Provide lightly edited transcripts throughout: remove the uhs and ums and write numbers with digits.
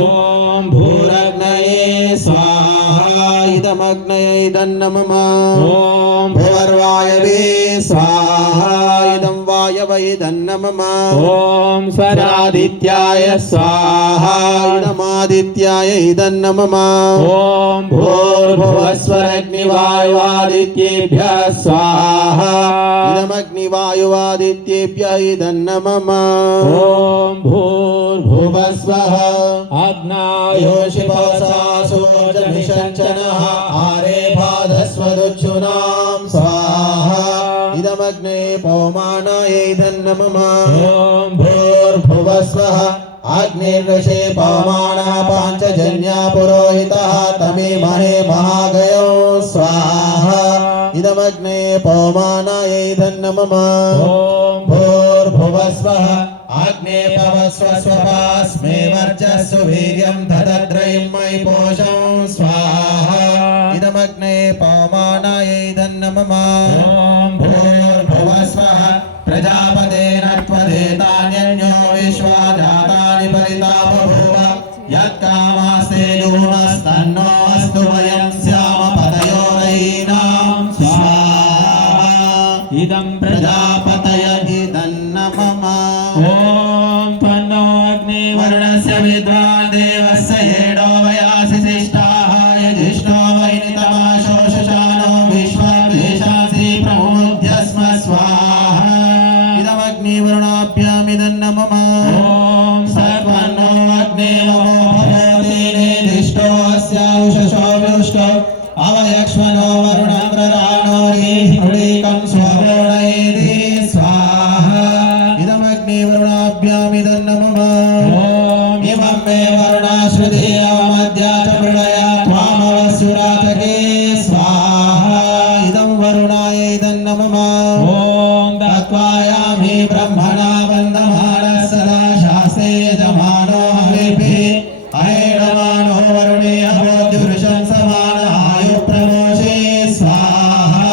ओम भूरग्नये स्वाहा इदमग्नये इदन्नमः ओम भूर्वायवे स्वाहा इदं वायवे इदन्नमः ओम स्वरादित्याय स्वाहा इदमादित्याय इदन्नमः ओम भूर्भुवस्वरग्निवायुवादित्येभ्यः स्वाहा इदमग्निवायुवादित्येभ्यः इदन्नमः ओम भूर्भुवस्वः आग्नायोषिपवसासोजमिषञ्चनः आरेभाधस्वदुच्छुनां स्वाहा इदमग्ने पौमानाय इदन्नमः ओम भूर्भुवस्वः अग्निर्वशे पवमानः पाञ्चजन्या पुरोहितः तमीमहे महागयो स्वाहा इदमग्ने पवमानाय इदन्नमः ओम भूर्भुवस्वः अग्ने पवस्व स्वपास्मे वर्चस्व वीर्यं ददद्रयं मयि पोषं स्वाहा इदमग्ने पवमानाय इदन्नमः ओम भूर्भुवस्वः प्रजापतेन त्वदेतान्यन्यो विश्वा जातानि परिता बभूव यत्कामास्ते यूनस्तन्नो अस्तु वयं स्याम पदयोरयीनां स्वाहा इदं प्रजापतय इदन्नमः ओम तन्नो अग्निवर्णस्य विद्वान् देवस्य येडो वयासि शिष्टाः यजिष्णो वैनितमाशो शशानो विश्वद्वेषासि प्रमुद्यस्म स्वाहा इदमग्निवर्णाभ्यामिदन्नमः ओम सर्वन्नो अग्निर्ममो भवति निर्दिष्टो अस्याउषसो व्युष्टो अवयक्ष्मनो वरुणं प्रराणो रीहिमृळीकं स्ववोणयेति स्वाहा इदमग्निवर्णाभ्यामिदन्नमः ओम इमं मे वर्णाश्रुतिमद्या च प्रलया त्वामवसुरातके स्वाहा इदं वरुणाय इदन्नमः ओम दत्वायामि ब्रह्मणा वन्दमानः सदा शास्त्रे यजमानो हविर्भिः अहेडमानो वरुणे अवोद्युरुषं समानाय प्रमोषे स्वाहा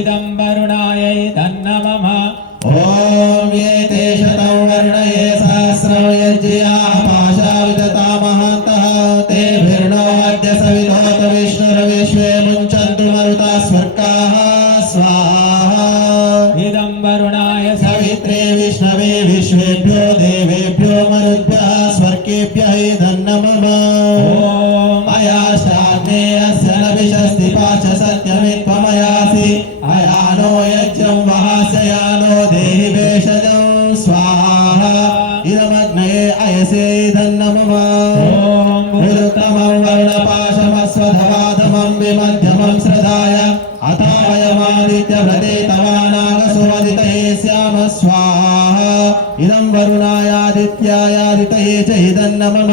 इदं वरुणाय इदन्नमः ओम ये ते शतं वर्णये सहस्रं यज्ञाः पाशा महन्तः तेभिर्नो अद्य सवितोत विष्णुर्विश्वे मुञ्चन्तु मरुता स्वर्गाः स्वाहा इदं वरुणाय सवित्रे विष्णवे विश्वेभ्यो देवेभ्यो मरुद्भ्यः स्वर्गेभ्यः इदन्नमः ओम अयाशाग्नेयस्य नभिषस्ति पाच सत्यमित्वमयासि अयानो यज्ञं वहास्ययानो देहि भेषजं स्वाहा इदमग्नये अयसे इदन्नमः ओम मृदुत्तमं वर्णपाशमस्वधवाधमं विमध्यमं श्रदाय अथावयमादित्यव्रते तवानागसुवदितये स्याम स्वाहा इदं वरुणायादित्यायादितये च इदन्नमः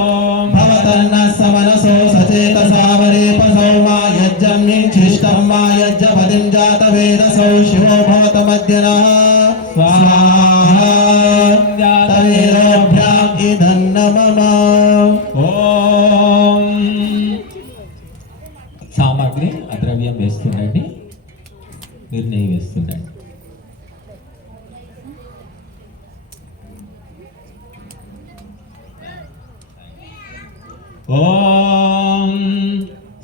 ओम भवतन्नः समनसो सचेतसा वरेपसौ मा यज्ञं निच्छिष्टं मा यज्ञपतिं जातवेदसौ शिवो भवतमद्यनः स्वाहा तवेदोभ्याम् इदन्नमः ओम సామగ్రి అద్రవ్యం వేస్తుండండి మీరు నెయ్యి వేస్తుండండి ఓం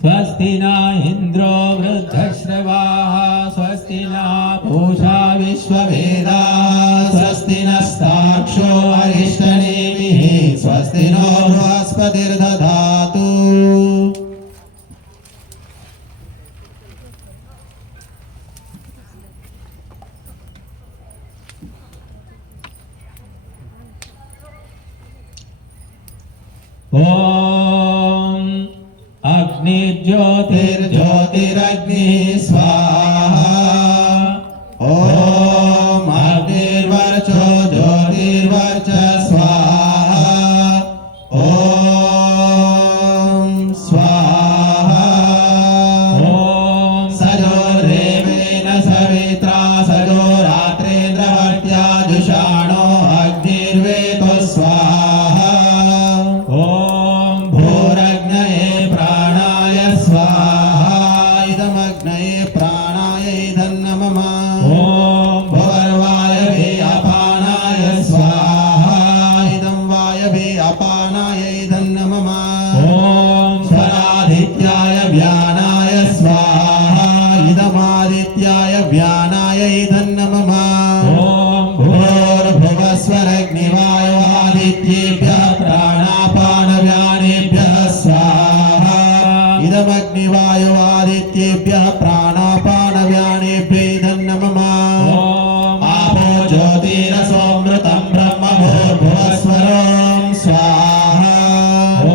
స్వస్తి నా ఇంద్రో వృద్ధశ్రవాః స్వస్తి నా పూషా విశ్వవేదాః స్వస్తి నస్తాక్షో అరిష్టనేమిః స్వస్తి నో బృహస్పతిర్దధాతు ओम अग्निर्ज्योतिर्ज्योतिरग्निः स्वाहा ओम अग्निर्वर्चो ज्योतिर्वर्चः स्वाहा ओम स्वाहा ओम सजोर्देवेन सवित्रा सजोरात्रेन्द्रवर्त्या जुषाणो अग्निर्वेतो स्वाहा ओम भूरग्नये प्राणाय स्वाहा इदमग्नये प्राणापानायै धन्नमः ॐ स्वरादित्याय व्यानाय स्वाहा इदमादित्याय व्यानायै धन्नमः ॐ भूर्भुवस्वरग्निवायुवादित्येभ्यः प्राणापानव्यानेभ्यः स्वाहा इदमग्निवायुवादित्येभ्यः प्राणापानव्यानेभ्यै धन्नमः आपो ज्योतिरसोऽमृतं ब्रह्म भूर्भुवस्वरं स्वाहा ॐ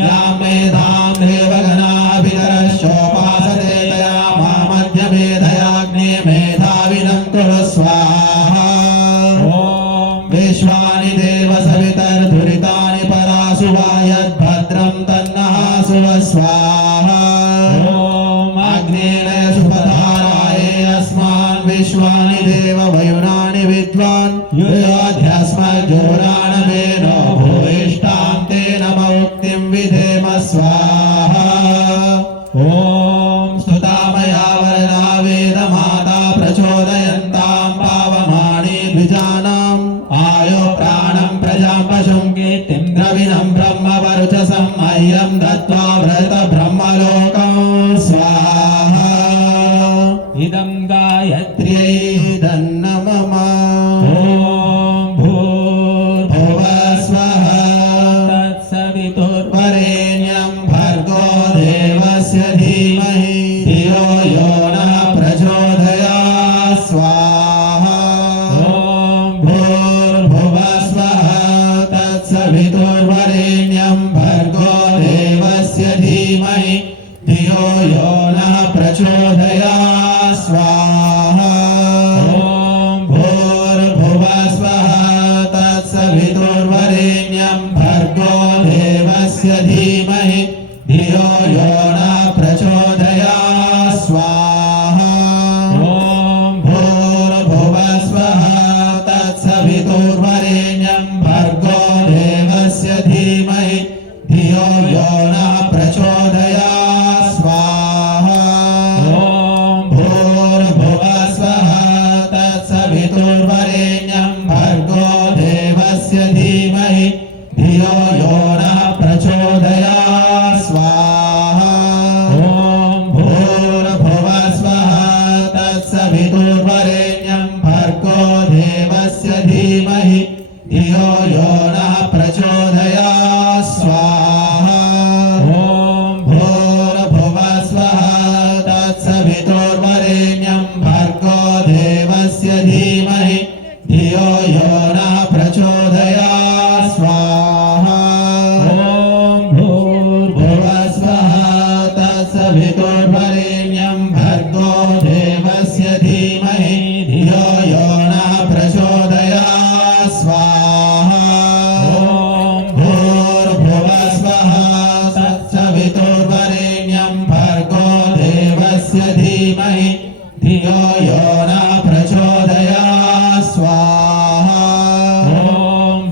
यां मेधां देवगणाभितरश्चोपासते तया मामध्यमेधयाग्ने मेधाविनं कुरु स्वाहा ॐ विश्वानि देव सवितर्धुरितानि परासु वा यद्भद्रं तन्नः सुव स्वाहा अग्नेन सुपधाराये अस्मान् विश्वानि देव वयुनानि विद्वान् युयोध्यस्मज्जोराणमेनो भूयिष्ठां तेन मौक्तिं विधेम स्वाहा ॐ स्तुतामया वरदा वेदमाता प्रचोदयन्तां पावमानि द्विजानाम् आयो प्राणं प्रजां पशुं कीर्तिं द्रविणं ब्रह्मवर्चसं मह्यं दत्त्वा व्रत ब्रह्मलोकं स्वाहा इदं गायत्री त्र्यै धन्नमः ॐ भूर्भुवस्वः भुवस्वः तत्सवितुर्वरेण्यं वरेण्यं भर्गो देवस्य धीमहि धियो यो नः प्रचोदयात् स्वाहा ॐ भूर्भुवस्वः तत्सवितुर्वरेण्यं भर्गो देवस्य धीमहि धियो यो नः प्रचोदयात् स्वाहा ॐ भूर्भुवस्वः तत्सवितुर्वरेण्यं भर्गो देवस्य धीमहि धियो यो नः प्रचोदयात् स्वाहा ॐ भूर्भुवस्वः तत्सवितुर्वरेण्यं भर्गो देवस्य धीमहि धियो यो नः प्रचोदयात् स्वाहा ॐ भूर्भुवस्वः तत्सवितुर्वरेण्यं भर्गो देवस्य धीमहि धियो यो नः प्रचोदयात् स्वाहा ॐ भूर्भुवस्वः तत्सवितुर्वरेण्यं भर्गो देवस्य धीमहि धियो यो नः प्रचोदयात् स्वाहा ॐ भूर्भुवस्वः तत्सवितुर्वरेण्यं भर्गो देवस्य धीमहि धियो यो नः प्रचोदयात् स्वाहा ॐ भूर्भुवस्वः तत्सवितुर्वरेण्यं भर्गो देवस्य धीमहि धियो यो नः प्रचोदयात् स्वाहा भूर्भुवस्वः तत्सवितुर्वरेण्यं भर्गो देवस्य धीमहि धियो यो नः प्रचोदयात् स्वाहा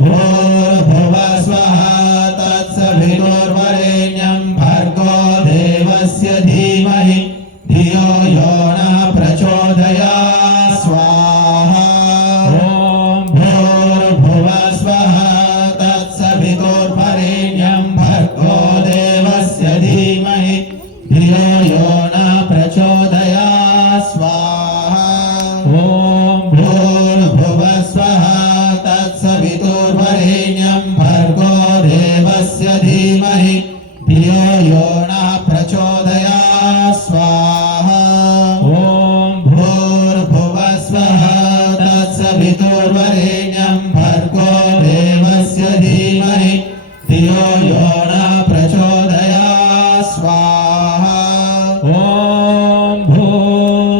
भूर्भुवस्वः तत्सवितुर्वरेण्यं भर्गो देवस्य धीमहि धियो यो नः प्रचोदयात् स्वाहा भूर्भुवस्वः तत्सवितुर्वरेण्यं भर्गो देवस्य धीमहि धियो यो नः प्रचोदयात् स्वाहा भूर्भुवस्वः तत्सवितुर्वरेण्यं भर्गो देवस्य धीमहि धियो यो नः प्रचोदयात् स्वाहा भूर्भुवस्वः तत्सवितुर्वरेण्यं भर्गो देवस्य धीमहि धियो यो नः प्रचोदयात् स्वाहा ॐ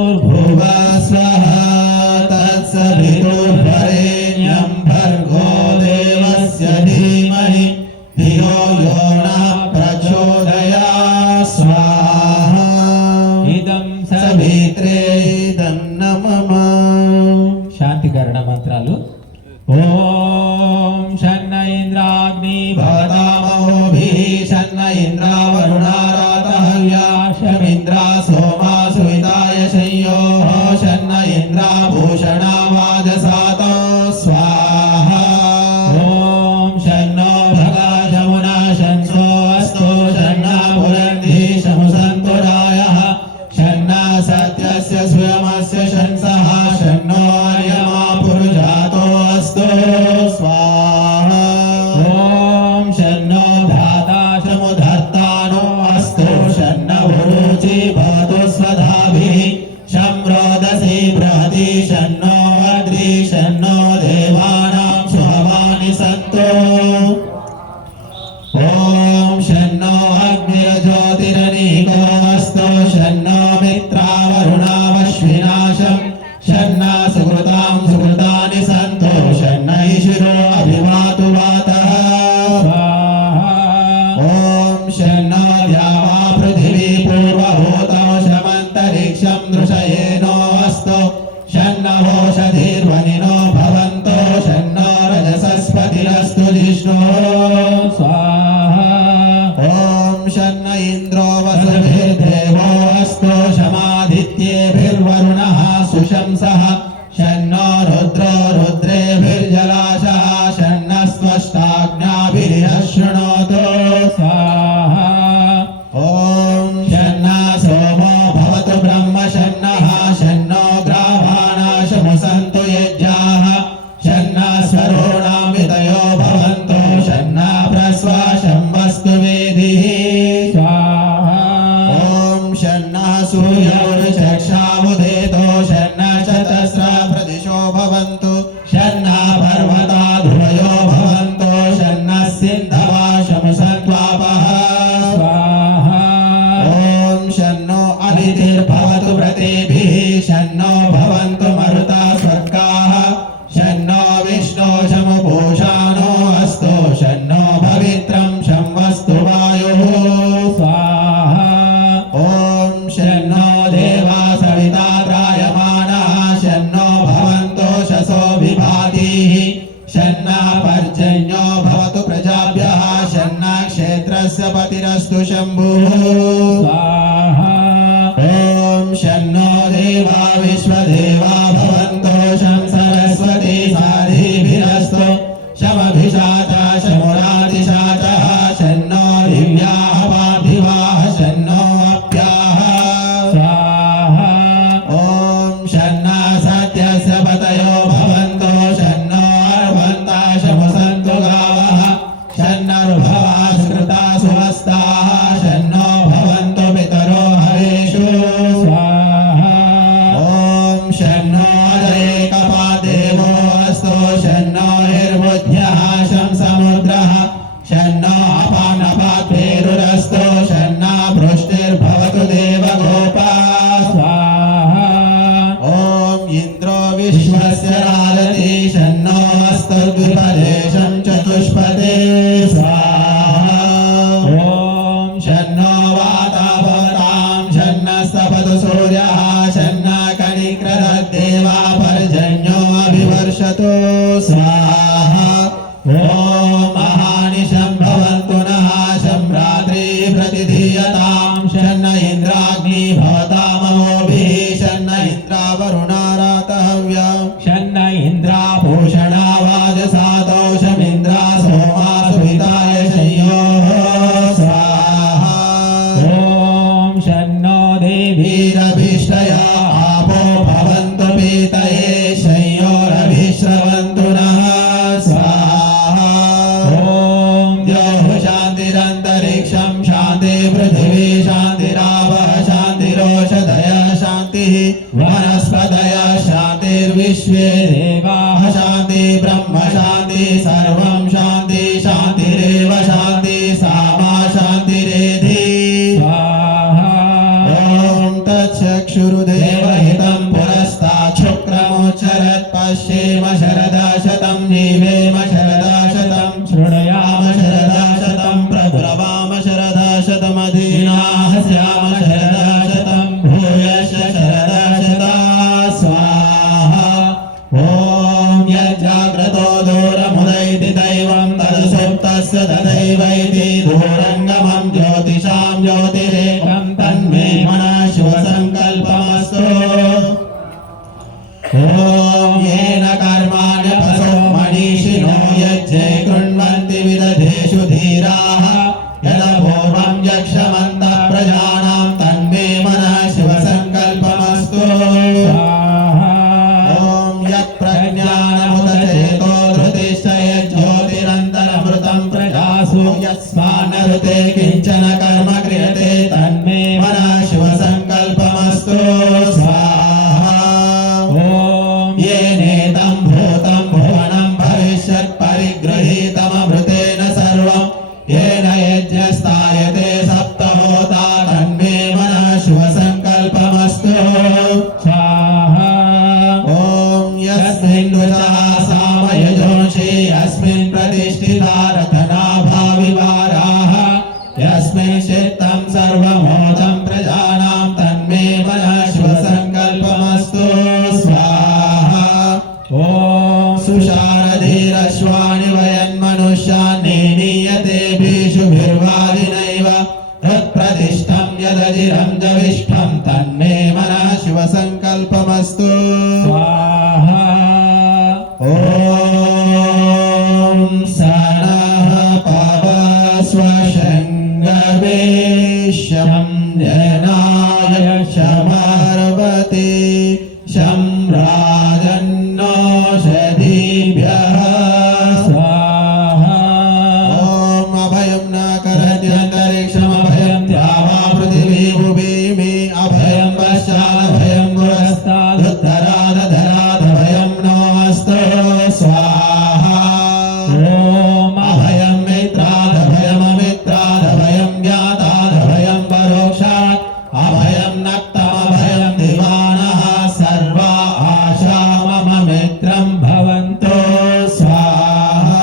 भूर्भुवस्वः तत्सवितुर्वरेण्यं भर्गो देवस्य धीमहि धियो यो नः प्रचोदयात् स्वाहा इदं सवित्रे धन्नमः శాంతికరణ మంత్రాలు ఓం షన్న ఇంద్రాగ్ని भवतामहोभिः शन्न इन्द्रावरुणारातहव्याशमिन्द्रा सोमा सुविताय संयोः शन्न इन्द्राभूषणावाजसातो स्वाहा ॐ शन्नो भगा ॐ शन्नो धाताशमुधर्तानो अस्तु शन्नो भुरुचि भवतु स्वधाभिः शं रोदसी बृहति शन्नो अद्रि शन्नो देवानां शुभवानि सन्तु ॐ शन्नो अग्निर्ज्योतिरनीको अस्तु शन्नो मित्रावरुणावश्विनाशं शन्ना सुकृतां सुकृतानि सन्तु शन्नैशिरो अभिवातु वातः ॐ शन्नो द्यावा पृथिवी पूर्वभूतो शमन्तरिक्षं दृशयेनो अस्तु शन्नवोषधिर्वनिनो भवन्तो शन्नो रजसस्पतिरस्तु जिष्णुः स्वाहा ॐ शन्न इन्द्रो वसुभिर्देवो अस्तु शमादित्येभिर्वरुणः सुशंसः शन्नो रुद्रो रुद्रेभिर्जलाशः शन्नस्त्वष्टाज्ञाभिरिह शृणोतु स्वाहा ॐ शन्ना सोमो भवतु ब्रह्म शन्नः शन्नो ग्रावाणाशमु सन्तु यज्ञाः शन्ना स्वरोणामितयो भवन्तो शन्ना प्रश्वासं वस्तु वेदिः स्वाहा ॐ शन्नः सूर्यौर्चक्षावुदेतो शन्नः चतस्रा प्रदिशो भवन्तु शन्नः पर्वता ध्रुवयो भवन्तो शन्नः सिन्धवाशमु सत्त्वापः स्वाहा ॐ शन्नो अदितिर्भवतु व्रतेभिः शन्नो भवन्तु मरुता स्वर्गाः शन्नो विष्णो शमुपूषानो अस्तु शन्नो पवित्रं शं वस्तु वायुः स्वाहा ॐ शन्नो देवा सविता त्रायमाणः शन्नो भवन्तो शसो विभातिः शन्ना पर्जन्यो भवतु प्रजाभ्यः शन्ना क्षेत्रस्य पतिरस्तु शम्भुः स्वाहा ॐ शन्नो देवा विश्वदेवा भवन्तो शं सरस्वती साधिभिरस्तु शमभिषाचा शमुरादिशाचः शन्नो दिव्याः पार्थिवाः शन्नो अप्याः स्वाहा ॐ शन्ना सत्यस्य पतयो भवन्तो शन्नो अर्वन्ता शमु सन्तु गावः शन्नर्भवा स्कृता सुहस्ताः शन्नो भवन्तु पितरो हरेषु स्वाहा ॐ शन्नो अदरेकपादेवो अस्तु शन्नो निर्बुद्ध्यः शं समुद्रः शन्नो अपानपाद्भेरुरस्तु शन्ना वृष्टिर्भवतु देवगोपा स्वाहा ॐ इन्द्रो विश्वस्य राजति शन्नो अस्तु द्विपदेशं चतुष्पदे स्वाहा ॐ शन्नो वातावतां शन्नस्तपतु सूर्यः शन्ना कनिक्रदद्देवा पर्जन्यो अभिवर्षतु स्वाहा ॐ महानिशं भवन्तु नः शं रात्रिः प्रतिधीयतां शन्न इन्द्राग्नि भवतामहोभिः शन्न इन्द्रावरुणारातहव्या शन्न इन्द्राभूषणावाजसादौ शमिन्द्रा सोमा सुविताय शय्योः स्वाहा ॐ शन्नो देवीरभीष्टया आपो भवन्तु पीतये शय्योरभिश्रवन्तु नः स्वाहा ॐ द्योः शान्तिरन्तरिक्षं शान्ति पृथिवी शान्तिरावः शान्तिरोषधयः शान्तिः वनस्पतयः शान्तिर्विश्वे देवाः शान्ति ब्रह्म शान्ति सर्वं शान्ति शान्तिरेव शान्ति सामा शान्तिरेधि स्वाहा ॐ तच्छक्षुरुदेवहितं पुरस्तात् शुक्रमुच्चरत् पश्येम शरदा शतं जीवेम शरदा शतं शृणुयाम शरदा शतं प्रब्रवाम शरदा शतमधीनाः स्याम शरदा शतं भूयश्च शरदा शता स्वाहा ॐ यज्जाग्रतो दूरमुदैति दैवं तदसुप्तस्य तदैवैति दूरङ्गमं ज्योतिषां ज्योतिरेकं तन्मे मनः शिवसङ्कल्पमस्तु ॐ येन कर्माण्यपसो मनीषिणो यज्ञे कृण्वन्ति विदधेषु धीराः यदपूर्वं यक्षमन्तः प्रजानां तन्मे मनः शिवसङ्कल्पमस्तु स्वाहा ॐ यत्प्रज्ञानमुदचेतो धृतिश्च यज्ज्योतिरन्तरमृतं प्रजासु यस्मान्नरुते किञ्चन कर्म क्रियते तन्मे मनः शिवसङ्कल्पमस्तु स्वाहा ॐ येनेदं भूतं भुवनं भविष्यत् परिगृहीतममृतेन सर्वं येन यज्ञस्तायते सप्तहोता तन्मे मनः शिवसङ्कल्पमस्तु स्वाहा ॐ यस्मिन् वचः सामयजोषि यस्मिन् प्रतिष्ठिता रथनाभाविवाराः यस्मिन् चित्तं सर्वमोदं प्रजानां तन्मे मनः शिवसङ्कल्पमस्तु स्वाहा ॐ सुशारधीरश्वानि वयन्मनुष्यान् नीयतेभिषुभिर्वादिनैव तत्प्रतिष्ठं यदजिरं जविष्ठं तन्मे मनः शिवसङ्कल्पमस्तु स्वाहा ॐ सनः पवस्व शङ्गवेशं जनाय शमर्वते शं राजन्नोषधीभ्यः स्वाहा ॐ अभयं न करत्यन्तरिक्षमभयं द्यावा पृथिवी भुवि अभयं पश्चादभयं पुरस्तादुत्तरादधरादभयं नोऽस्तु स्वाहा ॐ अभयं मित्रादभयममित्रादभयं ज्ञातादभयं परोक्षात् अभयं नक्तमभयं दिवानः सर्वा आशा मम मित्रं भवन्तु स्वाहा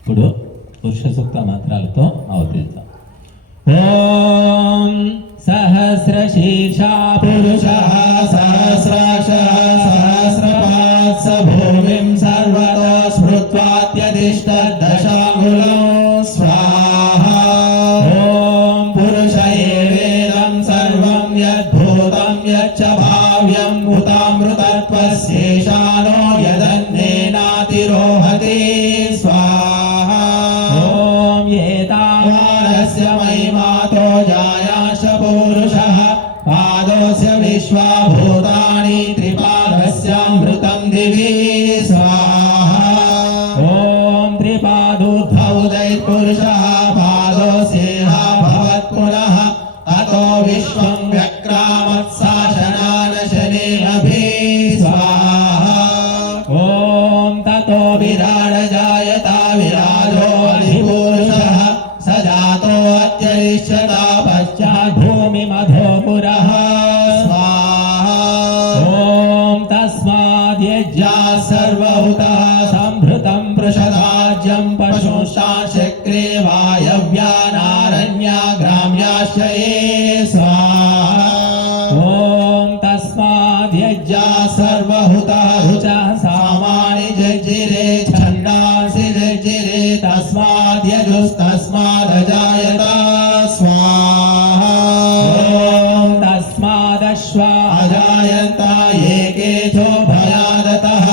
ఇప్పుడు పురుష సూక్త మంత్రాలతో అవతరిద్దాం. ఓం సహస్రశీర్షా पुरुषः सहस्राक्षः सहस्रपात् स भूमिं सर्वतो स्मृत्वात्यधिष्ठद्दशाङ्गुलं स्वाहा ఓం पुरुष एवेदं सर्वं यद्भूतं यच्च भाव्यं भूतामृतत्वस्येषानो यदन्नेनातिरोहति स्वाहा ఓం ఏతావాన్ वारस्य महिमातो जायाश पुरुषः पादोऽस्य विश्वाभूतानि त्रिपादस्यामृतं दिवि स्वाहा ఓం త్రిపాదోద్భవ भवदैपुरुषः पादोऽस्येह भवत्पुनः ततो विश्वं व्यक्रामत्साशनानशनेऽभिः स्वाहा ఓం తతో विराडजायता विराजो अधिपुरुषः स जातो अत्यरिष्यता పశ్చాద్భూమిమధో పురః स्वाहा ఓం తస్మాద్యజ్ఞా या सर्वहुतः సంభృతం पृषदाज्यं पशुंश्चाशक्रे वायव्यानारण्या ग्राम्याश्च ये स्वाहा ఓం తస్మాద్యజ్ఞా या सर्वहुतः రుచః सामानि जज्जिरे छन्दांसि जज्जिरे तस्माद्यजुस्तस्मादजायत स्वाहा ఓం తస్మాదశ్వా अजायन्त एकेचो भयादतः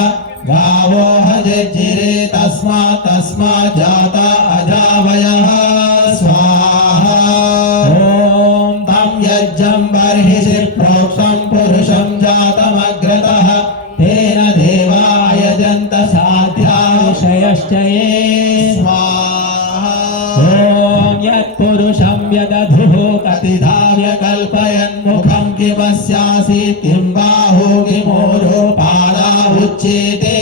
गावो हजज्जिरे तस्मात् जाता अजावयः स्वाहा ఓం तं यज्ञं बर्हिषि प्रोक्तं पुरुषं जातमग्रतः तेन देवा यजन्त साध्या ఋషయశ్చ ये स्वाहा ఓం యత్పురుషం వ్యదధుః कतिधा व्यकल्पयन्मुखं किमस्यासीत् किं बाहु किमूरो पादा उच्येते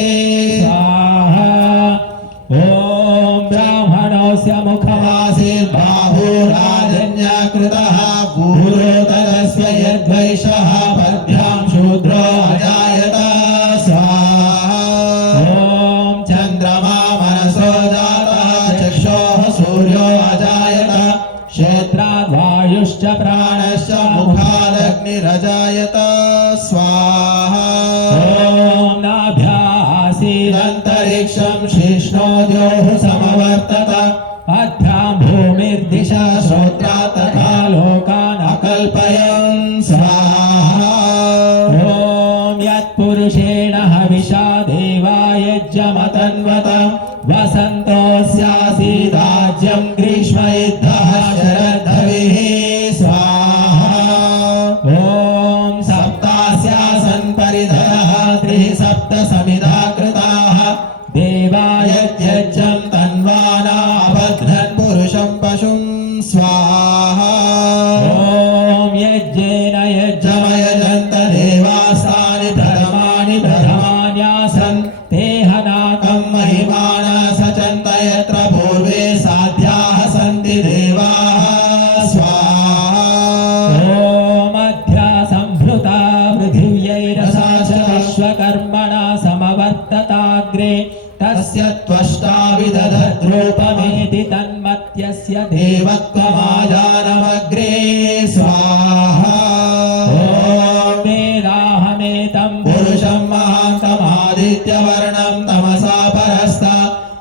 स्वाहा ఓం బ్రాహ్మణోస్య मुखमासीर्बाहुराजन्यकृतः पूरो तदस्य यद्वैषः पद्भ्यां शूद्रो अजायत स्वाहा ఓం चन्द्रमा मनसो जातः चक्षुः सूर्यो अजायत क्षेत्राद्वायुश्च प्राणश्च मुखादग्निरजायत स्वाहा ఓం नाभ्यासीत् अन्तरिक्षं शिष्णोद्योः समवर्तत अभ्यां भूमिर्दिशा श्रोत्रा तथा लोकान् अकल्पयन् स्वाहा ॐ यत्पुरुषेण हविषा देवा यज्ञमतन्वत वसन्तोऽस्यासीदाज्यं ग्रीष्मयुद्धः शरद्धविः स्वाहा ॐ सप्तास्यासन् परिधरः त्रिः सप्त समिधा कृताः देवा यज्ञं तन्वानाभद्रन् पुरुषं पशुं स्वाहा ॐ यज्ञेन जमयजन्त देवास्तानि प्रथमानि प्रथमान्यासन् तेहनाकं महिमाना सचन्त यत्र पूर्वे साध्याः सन्ति देवाः स्वाहा ॐ अध्या सम्भृता पृथिव्यैरसा च विश्वकर्मणा समवर्तताग्रे तस्य त्वष्टा विदधद्रूपमेति रूपमेति तन्मत्यस्य देवत्वमाजानमग्रे स्वाहा ॐ वेदाहमेतं पुरुषं महान्तमादित्यवर्णं तमसा परस्ता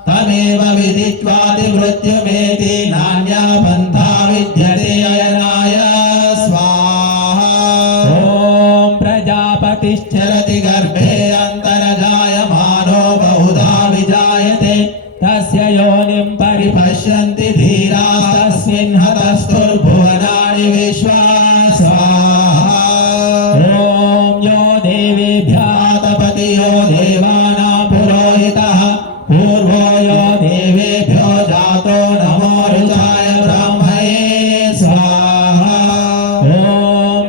तमेव विदित्वादिमृत्युमेति नान्या पन्था विद्यते अयनाय स्वाहा ॐ प्रजापतिश्च चरति गर्भे अन्तरजायमानो बहुधा विजायते तस्य योनिं परिपश्यन्ति धीरास्तस्मिन् हतस्तुर्भुवनानि विश्वा स्वाहा ॐ यो देवेभ्यः आतपति यो देवानां पुरोहितः पूर्वो यो देवेभ्यो जातो नमो ऋचाय ब्राह्मणे स्वाहा ॐ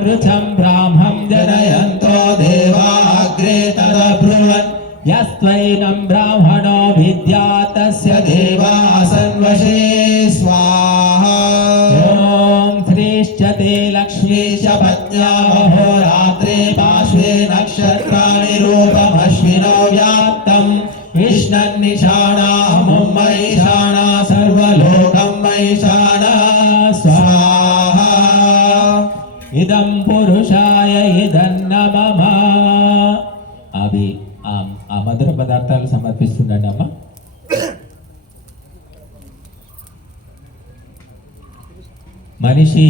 ऋचं ब्राह्मं जनयन्तो देवा अग्रे तदब्रुवन् यस्त्वैनं ब्राह्मणो विद्या तस्य देवा सन्वशे स्वाहा ॐ श्रीश्च ते लक्ष्मी च पत्न्या अहोरात्रे पार्श्वे नक्षत्राणि रूपमश्विनो व्याप्तं विष्णन्निशाना मुम्मैषाणा सर्वलोकं मैषाणा स्वाहा इदं పురుషాయ ఇదన్నమమ అవి ఆ మధుర పదార్థాలు సమర్పిస్తున్నాడు అమ్మ. మనిషి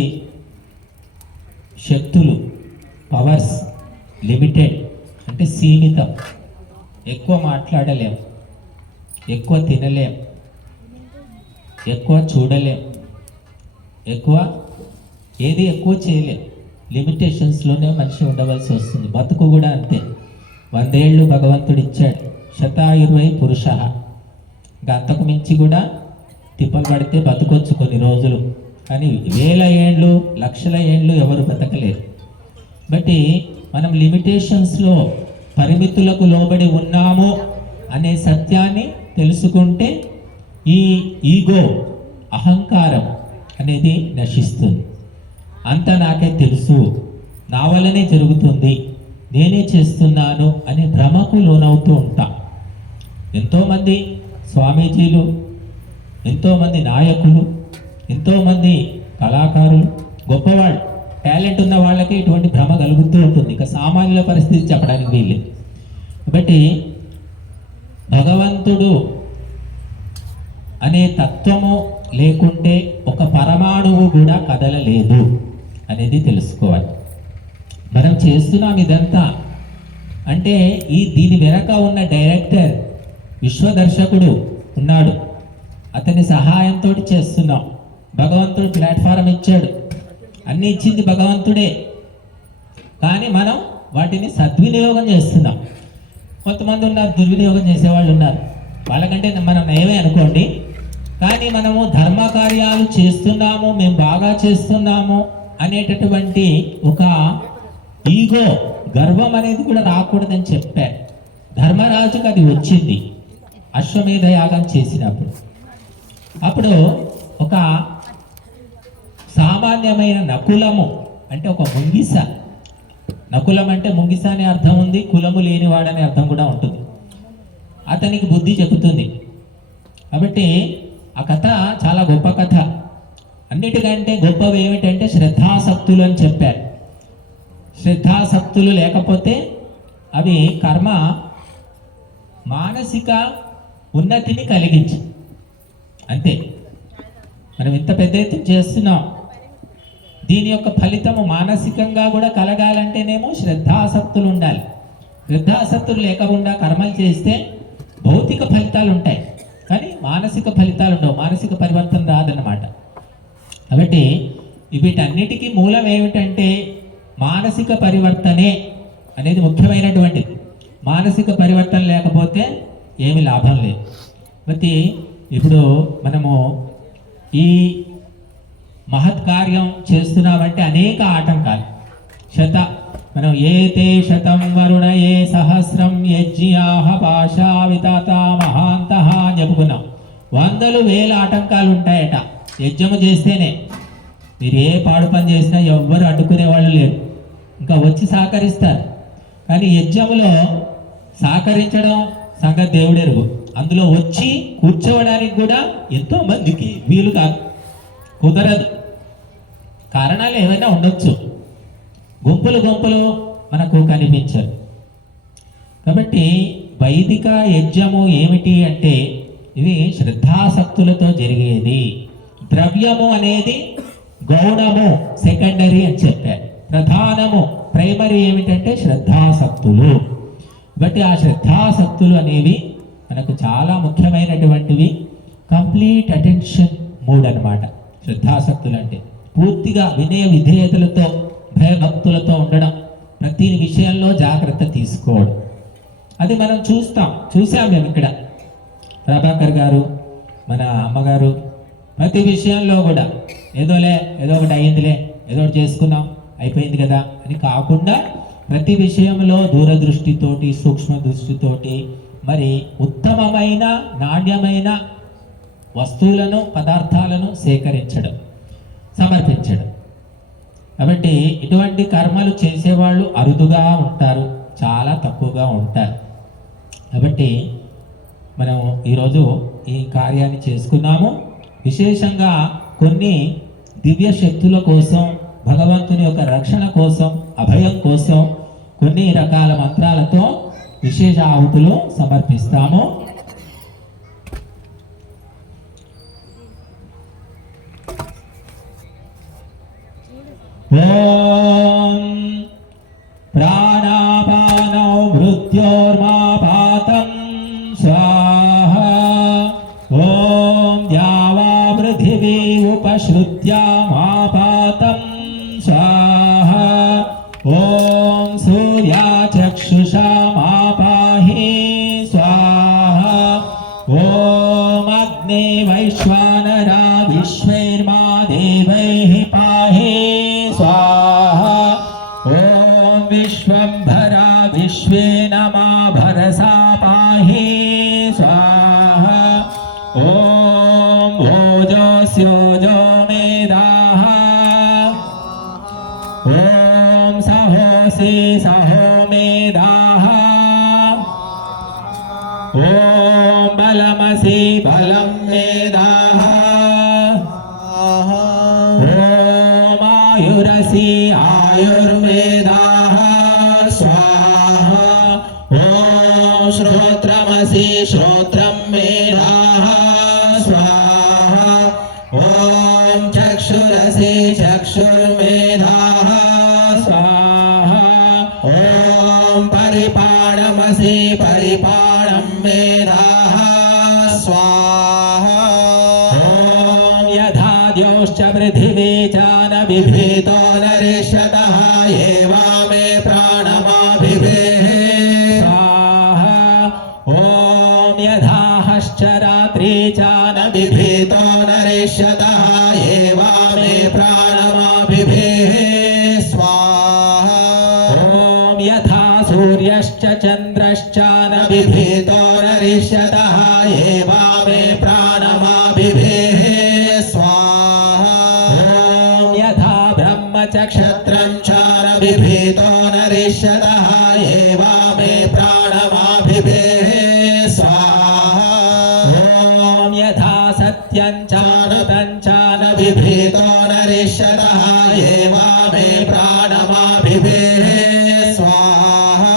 శక్తులు పవర్స్ లిమిటెడ్ అంటే సీమితం. ఎక్కువ మాట్లాడలేం, ఎక్కువ తినలేం, ఎక్కువ చూడలేం, ఏది ఎక్కువ చేయలేం. లిమిటేషన్స్లోనే మనిషి ఉండవలసి వస్తుంది. బతుకు కూడా అంతే. 100 ఏళ్ళు భగవంతుడు ఇచ్చాడు. శతాయుర్వై పురుష. ఇంకా అంతకు మించి కూడా తిప్పలు పడితే బతుకొచ్చు కొన్ని రోజులు, కానీ 1000 ఏళ్ళు 1,00,000 ఏళ్ళు ఎవరు బతకలేరు. బట్టి మనం లిమిటేషన్స్లో పరిమితులకు లోబడి ఉన్నాము అనే సత్యాన్ని తెలుసుకుంటే ఈ ఈగో అహంకారం అనేది నశిస్తుంది. అంత నాకే తెలుసు, నా వల్లనే జరుగుతుంది, నేనే చేస్తున్నాను అనే భ్రమకు లోనవుతూ ఉంటాం. ఎంతోమంది స్వామీజీలు, ఎంతోమంది నాయకులు, ఎంతోమంది కళాకారులు, గొప్పవాళ్ళు, టాలెంట్ ఉన్న వాళ్ళకి ఇటువంటి భ్రమ కలుగుతూ ఉంటుంది. ఇక సామాన్యుల పరిస్థితి చెప్పడానికి వీల్లేదు. కాబట్టి భగవంతుడు అనే తత్వము లేకుంటే ఒక పరమాణువు కూడా కదలలేదు అనేది తెలుసుకోవాలి. మనం చేస్తున్నాం ఇదంతా అంటే దీని వెనక ఉన్న డైరెక్టర్, విశ్వదర్శకుడు ఉన్నాడు, అతని సహాయంతో చేస్తున్నాం. భగవంతుడు ప్లాట్ఫారం ఇచ్చాడు, అన్ని ఇచ్చింది భగవంతుడే, కానీ మనం వాటిని సద్వినియోగం చేస్తున్నాం. కొంతమంది ఉన్నారు దుర్వినియోగం చేసేవాళ్ళు ఉన్నారు, వాళ్ళకంటే మనం నయమే అనుకోండి. కానీ మనము ధర్మ కార్యాలు చేస్తున్నాము, మేము బాగా చేస్తున్నాము అనేటటువంటి ఒక ఈగో, గర్వం అనేది కూడా రాకూడదని చెప్పారు. ధర్మరాజుకు అది వచ్చింది అశ్వమేధ యాగం చేసినప్పుడు. అప్పుడు ఒక సామాన్యమైన నకులము అంటే ఒక ముంగిస, నకులం అంటే ముంగిస అనే అర్థం ఉంది, కులము లేనివాడనే అర్థం కూడా ఉంటుంది. అతనికి బుద్ధి చెబుతుంది. కాబట్టి ఆ కథ చాలా గొప్ప కథ. అన్నిటికంటే గొప్పవి ఏమిటంటే శ్రద్ధాసక్తులు అని చెప్పారు. శ్రద్ధాసక్తులు లేకపోతే అవి కర్మ మానసిక ఉన్నతిని కలిగించు, అంతే. మనం ఇంత పెద్ద ఎత్తున చేస్తున్నాం, దీని యొక్క ఫలితము మానసికంగా కూడా కలగాలంటేనేమో శ్రద్ధాసక్తులు ఉండాలి. శ్రద్ధాసక్తులు లేకుండా కర్మలు చేస్తే భౌతిక ఫలితాలు ఉంటాయి, కానీ మానసిక ఫలితాలు ఉండవు, మానసిక పరివర్తన రాదన్నమాట. కాబట్టి వీటన్నిటికీ మూలం ఏమిటంటే మానసిక పరివర్తనే అనేది ముఖ్యమైనటువంటిది. మానసిక పరివర్తన లేకపోతే ఏమి లాభం లేదు. ప్రతి ఇప్పుడు మనము ఈ మహత్ కార్యం చేస్తున్నామంటే అనేక ఆటంకాలు. మనం ఏతే శతం వరుణ ఏ సహస్రం యజ్ఞాహ పాశా వితాత మహాంతః అని చెప్పుకున్నాం. వందలు వేల ఆటంకాలు ఉంటాయట యజ్ఞము చేస్తేనే. మీరు ఏ పాడు పని చేసినా ఎవ్వరు అడ్డుకునే వాళ్ళు లేరు, ఇంకా వచ్చి సహకరిస్తారు. కానీ యజ్ఞములో సహకరించడం సంగతి దేవుడెరుగు. అందులో వచ్చి కూర్చోవడానికి కూడా ఎంతో మందికి వీలు కాదు, కుదరదు. కారణాలు ఏమైనా ఉండొచ్చు, గుంపులు గుంపులు మనకు కనిపించరు. కాబట్టి వైదిక యజ్ఞము ఏమిటి అంటే ఇవి శ్రద్ధాసక్తులతో జరిగేది. ద్రవ్యము అనేది గౌణము సెకండరీ అని చెప్పారు, ప్రధానము ప్రైమరీ ఏమిటంటే శ్రద్ధాసక్తులు. కాబట్టి ఆ శ్రద్ధాసక్తులు అనేవి మనకు చాలా ముఖ్యమైనటువంటివి. కంప్లీట్ అటెన్షన్ మూడ్ అన్నమాట శ్రద్ధాసక్తులు అంటే. పూర్తిగా వినయ విధేయతలతో భయభక్తులతో ఉండడం, ప్రతి విషయంలో జాగ్రత్త తీసుకోవడం. అది మనం చూసాం మేము ఇక్కడ. ప్రభాకర్ గారు, మన అమ్మగారు ప్రతి విషయంలో కూడా ఏదో ఒకటి అయ్యిందిలే, ఏదో ఒకటి చేసుకున్నాం అయిపోయింది కదా అని కాకుండా ప్రతి విషయంలో దూరదృష్టితోటి సూక్ష్మ దృష్టితోటి మరి ఉత్తమమైన నాణ్యమైన వస్తువులను పదార్థాలను సేకరించడం, సమర్పించడం. కాబట్టి ఇటువంటి కర్మలు చేసేవాళ్ళు అరుదుగా ఉంటారు, చాలా తక్కువగా ఉంటారు. కాబట్టి మనం ఈరోజు ఈ కార్యాన్ని చేసుకున్నాము. విశేషంగా కొన్ని దివ్య శక్తుల కోసం, భగవంతుని యొక్క రక్షణ కోసం, అభయం కోసం కొన్ని రకాల మంత్రాలతో విశేష ఆహుతులు సమర్పిస్తాము. ఓం ప్రాణాపానౌ మృత్యోర్మాపాతం స్వాహా. ఓం ద్యావా పృథివీ ఉపశ్రుత్యా మాపాతం స్వాహా. ఓం సూర్యాచక్షుషా మాపాహి స్వాహా. ఓం అగ్నే వైశ్వానరా విశ్వైర్మా దేవైః పాహి స్వాహా. ఓం విశ్వంభరా విశ్వేన మా భరసా పాహి స్వాహా. ఓం ఓజస్యోజో మేధాః. ఓం సహోసి సహో మేధాః. ఓం బలమసి బలం మేధాః. ఓం ఆయురసి ఆయుర్మేధాః స్వాహా. ఓం శ్రోత్రమసి శ్రోత్రం మేధాః స్వాహా. ఓం చక్షురసి చక్షుర్మేధాః స్వాహా. ఓం పరిపాణమసి పరిపాణం మేధాః స్వాహా. ఓం యథాద్యోశ్చ పృథివీ చాన బిభేతో నరిష్యతః ఏవామే ప్రాణమాభిభేః స్వాహా. ఓం యథాహశ్చ రాత్రీ చాన బిభేతో నరిష్యతః ఏవామే ప్రాణమాభిభేః స్వాహా. ఓం యథా సూర్యశ్చ చంద్రశ్చ న బిభేతో నరిష్యతః ఏవామే ప్రాణమాభిభేః స్వాహా. ఓం యథా బ్రహ్మ చ క్షత్రం చ న బిభేతో నరిష్యతః ఏవామే ప్రాణమాభిభేః స్వాహా. ఓం యథా సత్యం చ నృతం చ న బిభేతో నరిష్యతః ఏవామే ప్రాణమాభిభేః స్వాహా.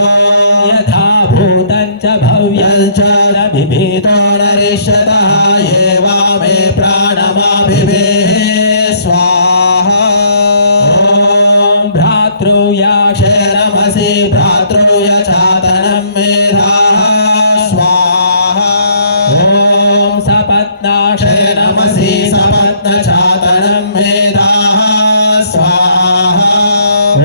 ఓం యథా భూతం చ భవ్యం చ న బిభేతో నరిష్యతః ఏవామే ప్రాణమాభిభేః స్వాహా. ఓం భ్రాతృయాక్షరమసి భ్రాతృయ చాతనం మేధాః స్వాహా. ఓం సపత్నాక్షరమసి సపత్న చాతనం మేధాః స్వాహా.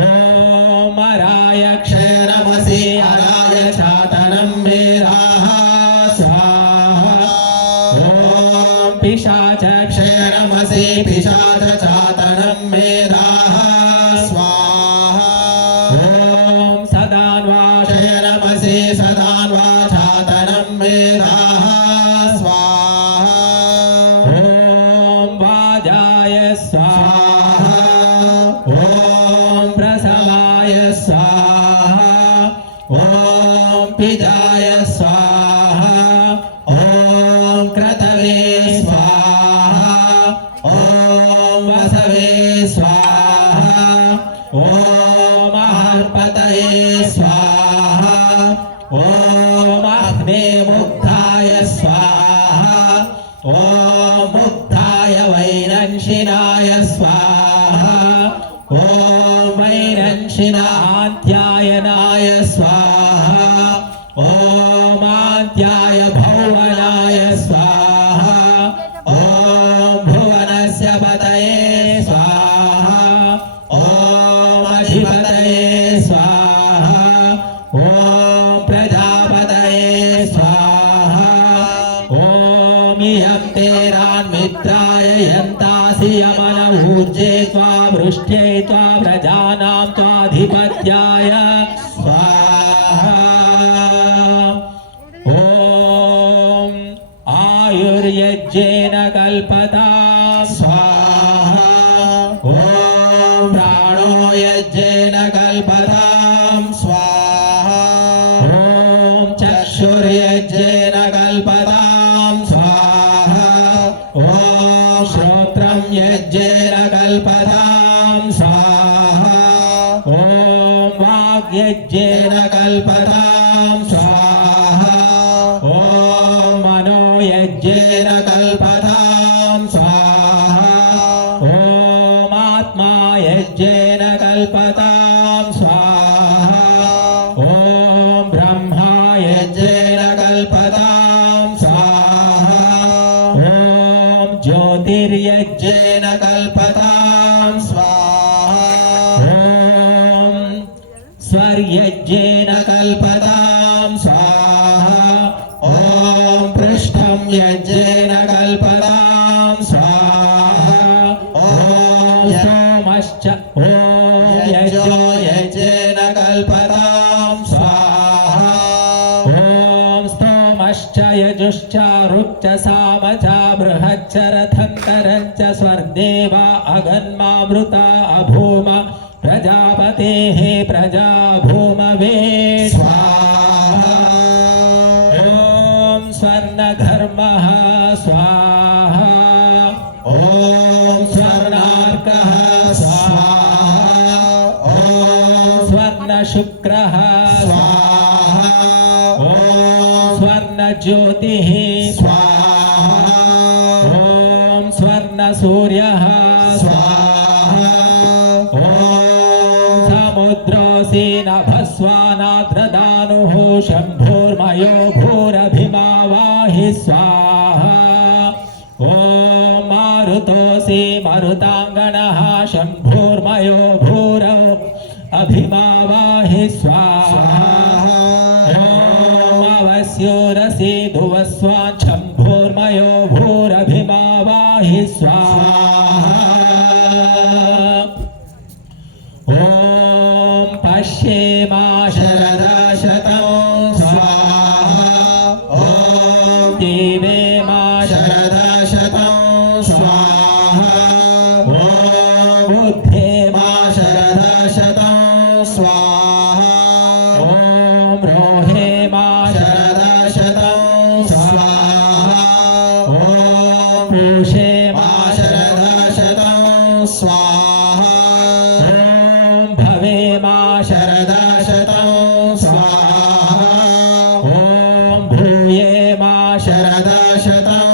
ఓం అరాయక్షరమసి అరాయ చాతనం మేధాః స్వాహా. सदान्वासी पिशाचचातनं मेधाः स्वाहा ॐ सदान्वाशय नमसि सदान्वाचातनं मेधाः स्वाहा ॐ वाजाय स्वाहा ॐ प्रसवाय स्वाहा ॐ पिजाय स्वाहा ॐ क्रतवे स्वाहा ॐ वसवे स्वाहा ॐ अर्पतये स्वाहा ॐ अग्निमुग्धाय स्वाहा ॐ मुग्धाय वैरंशिनाय स्वाहा ॐ वैरंशिनाध्यायनाय स्वाहा ॐ आद्याय भुवनाय स्वाहा ॐ भुवनस्य पतये स्वाहा ॐ अधिपतये स्वाहा ॐ प्रजापतये स्वाहा ॐ इयं तेरान्मित्राय यन्तासि यमन ऊर्जे त्वा वृष्ट्यै त्वा प्रजानां त्वाधिपत्याय स्वाहा ॐ आयुर्यज्ञेन कल्पतां स्वाहा ॐ प्राणो यज्ञेन कल्पतां स्वाहा ॐ चक्षुर्यज्ञेन कल्पतां स्वाहा ॐ श्रोत्रं यज्ञेन कल्पतां स्वाहा ॐ वाग्यज्ञेन कल्पतां स्वाहा ॐ मनो यज्ञेन कल्पतां स्वाहा ॐ आत्मा यज्ञेन कल्पतां स्वाहा ॐ ब्रह्मा यज्ञेन कल्पतां स्वाहा ॐ ज्योतिर्यज्ञेन कल्पतां स्वाहा ॐ स्वर्यज्ञेन कल्पतां स्वाहा ॐ पृष्ठं यज्ञेन कल्पतां स्वाहा ॐ सोमश्च ॐ यज्ञो यज्ञेन कल्पतां स्वाहा ॐ स्तोमश्च यजुश्च रुक्च सामच बृहच्च रथन्तरञ्च स्वर्देवा अगन्मामृता अभूम प्रजापतेः प्रजा भूमवे स्वाहा ॐ स्वर्णघर्मः स्वाहा ॐ स्वर्णार्कः स्वाहा ॐ स्वर्णशुक्रः स्वाहा ॐ स्वर्णज्योतिः स्वाहा ॐ स्वर्णसूर्यः स्वाहा ॐ समुद्रोऽसि नभस्वानाद्रदानुः शम्भुर्मयो भूरभिमावाहि स्वाहा ॐ मारुतोऽसि मरुताङ्गणः शम्भुर्मयो भूरौ अभिमावाहि स्वाहा ॐ अवस्योरसि धुवस्वान् शम्भुर्मयो भूरभिमावाहि स्वाहा ॐ पश्येमा शरदशतं स्वाहा ॐ देवेमा शरदशतं स्वाहा ॐ बुद्धेमा शरदशतं स्वाहा ॐ रोहेमा शरदशतं स्वाहा ॐ पूषेमा शरदशतं स्वाहा ॐ भवेमा शरदशतं स्वाहा ॐ भूयेमा शरदशतं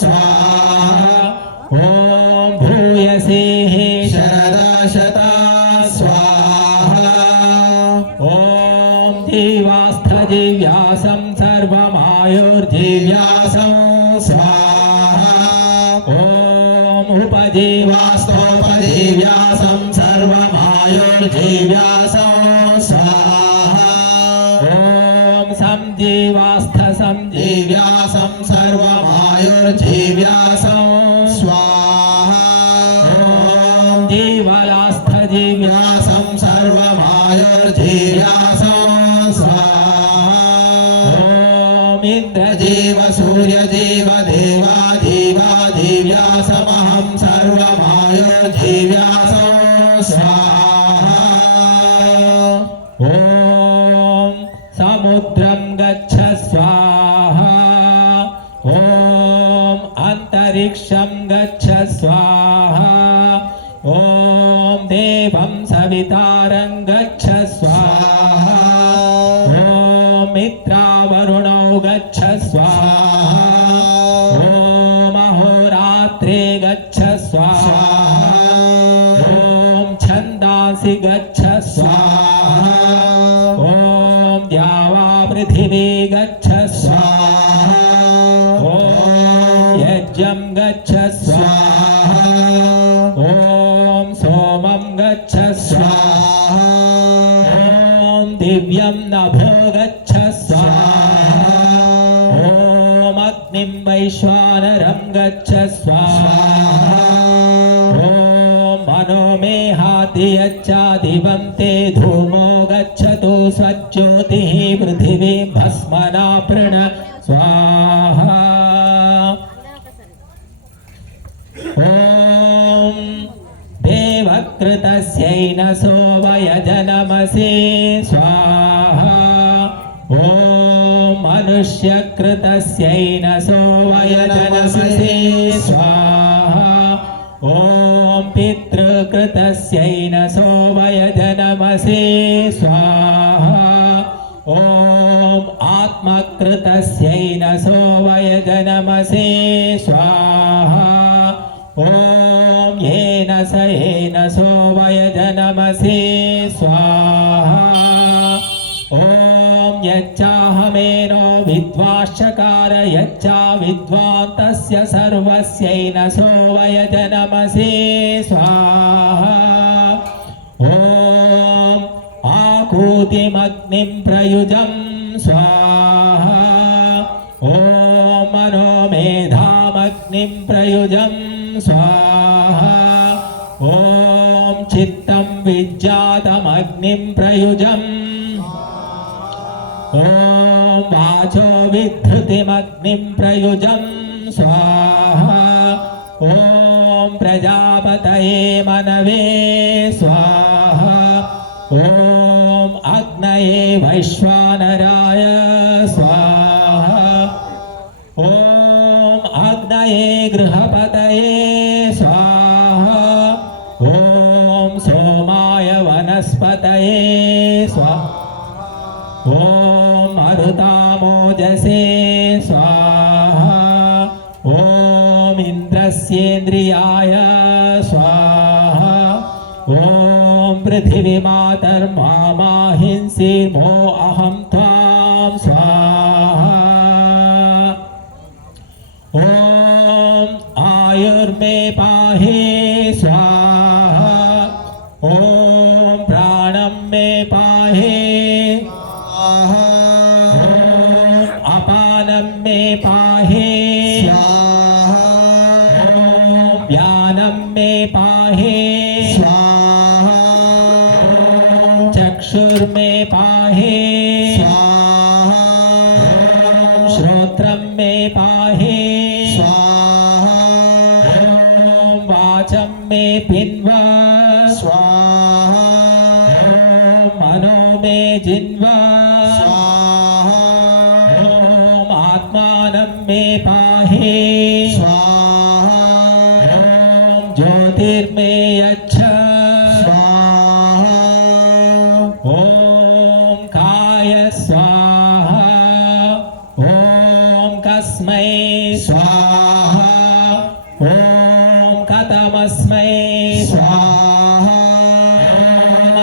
स्वाहा ॐ भूयसेः शरदशतं स्वाहा ॐ जीवास्थजीव्यासं सर्वमायुर्जीव्यासं स्वाहा ॐ उपजीवास्तोपजीव्यासं सर्वमायुर्जीव्यासं स्वाहा ॐ संजीवास्थ संजीव्यासं सर्वमायुर्जीव्यासं स्वाहा जीव सूर्य जीव देवा जीवा जीव्यासमहं सर्वमायो जीव्यासं स्वाहा ॐ समुद्रं गच्छ स्वाहा ॐ अन्तरिक्षं गच्छ स्वाहा ॐ देवं सवितारं गच्छ स्वाहा ॐ मित्रावरुणौ गच्छ स्वाहा ॐ अहोरात्रे गच्छ स्वाहा ॐ छन्दांसि गच्छ स्वाहा ॐ द्यावा पृथिवी गच्छ स्वाहा ॐ यज्ञं गच्छ स्वाहा ॐ सोमं गच्छ स्वाहा ॐ दिव्यं नभो गच्छ स्वाहा ॐ अग्निं वैश्वानरं गच्छ स्वाहा ॐ मनो मे हाति यच्चादिवं ते धूमो गच्छतु स्वज्योतिः पृथिवीं भस्मना प्रण स्वाहा ॐ देवकृतस्यै नसो वयजनमसि स्वाहा ॐ मनुष्यकृतस्यै नसो वयजनमसि स्वाहा ॐ पितृकृतस्यै नसो वयजनमसि स्वाहा ॐ आत्मकृतस्यै नसो वयजनमसि स्वाहा ॐ येन स येन सो वयजनमसि स्वाहा ॐ यच्चाहमेनो विद्वाश्चकार यच्चा विद्वान् तस्य सर्वस्यै नसो वयजनमसि स्वाहा ॐ आकूतिमग्निं प्रयुजं स्वाहा ॐ मनो मेधामग्निं प्रयुजं स्वाहा ॐ चित्तं विज्जातमग्निं प्रयुजम् ॐ वाचो विधृतिमग्निं प्रयुजं स्वाहा ॐ प्रजापतये मनवे स्वाहा ॐ अग्नये वैश्वानराय स्वाहा ॐ अग्नये गृहपतये स्वाहा ॐ सोमाय वनस्पतये स्वाहा ॐ मरुतामोजसे स्वाहा ॐ इन्द्रस्येन्द्रियाय स्वाहा ॐ पृथिवीमातर्मामाहिंसीर्मो अहं त्वां स्वाहा ॐ आयुर्मे पाहि स्वाहा ॐ प्राणं मे पाहि अपानं मे पाहि ॐ व्यानं मे पाहि ॐ चक्षुर्मे पाहि ॐ श्रोत्रं मे पाहि ॐ वाचं मे पिन्वा ॐ मनो मे जिन्वा ॐ आत्मानं मे पाहि ॐ ज्योतिर्मे यच्छ ॐ काय स्वाहा ॐ कस्मै स्वाहा ॐ कथमस्मै स्वाहा ॐ